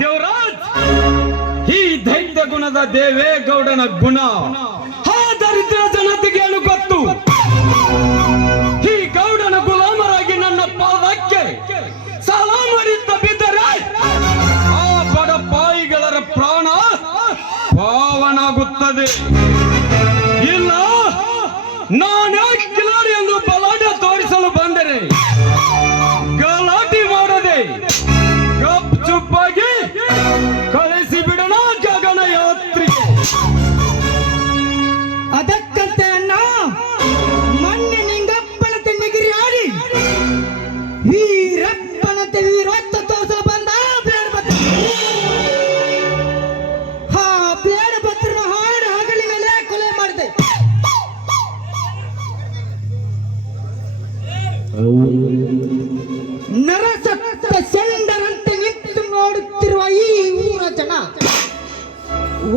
ದೇವರಾಜ್! ಈ ದೈತ್ಯ ಗುಣದ ದೇವೇಗೌಡನ ಗುಣ. ಹಾ ದರಿದ್ರ ಜನತೆಗೆ ಗೊತ್ತು? ಈ ಗೌಡನ ಗುಲಾಮರಾಗಿ ನನ್ನ ಪಾದಕ್ಕೆ ಸಾಲ ಮಾಡಿದ್ದ ಬಿದ್ದರೆ ಆ ಬಡ ಪಾಯಿಗಳರ ಪ್ರಾಣ ಪಾವನಾಗುತ್ತದೆ. ಗಪ್ ಚುಪ್ಪಾಗಿ ಕಳಿಸಿ ಬಿಡೋಣ ಗಗನ ಅದಕ್ಕಂತೆ ಅಣ್ಣ, ಮೊನ್ನೆ ನಿಂಗಪ್ಪನತೆ ನಿಗಿರಿ ಆಡಿ ವೀರಪ್ಪನತೆ ವೀರತ್ತ ತೋರಿಸ ಬಂದ ಭದ್ರ. ಹಾ ಬ್ಲೇಡ್ ಭದ್ರನ ಹಾಡು ಹಗಲಿ ಮೇಲೆ ಕೊಲೆ ಮಾಡಿದೆ. ನರಸತ್ತ ಸೆಂಡರಂತೆ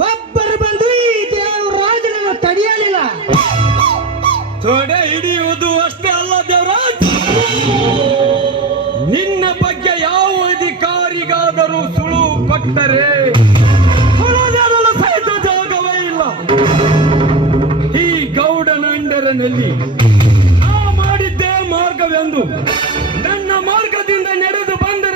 ಒಬ್ಬರು ಬಂದು ಈ ದೇವರಾಜನನ್ನು ತಡೆಯಲಿಲ್ಲ. ತೊಡೆ ಹಿಡಿಯುವುದು ಅಷ್ಟೇ ಅಲ್ಲ ದೇವರಾಜ್. ನಿನ್ನ ಬಗ್ಗೆ ಯಾವ ಅಧಿಕಾರಿಗಾದರೂ ಸುಳು ಕೊಟ್ಟರೆ ಸಹಿತ ಜಾಗವೇ ಇಲ್ಲ. ಈ ಗೌಡನ ಅಂಡರನಲ್ಲಿ ಆ ಮಾಡಿದ್ದೇ ಮಾರ್ಗವೆಂದು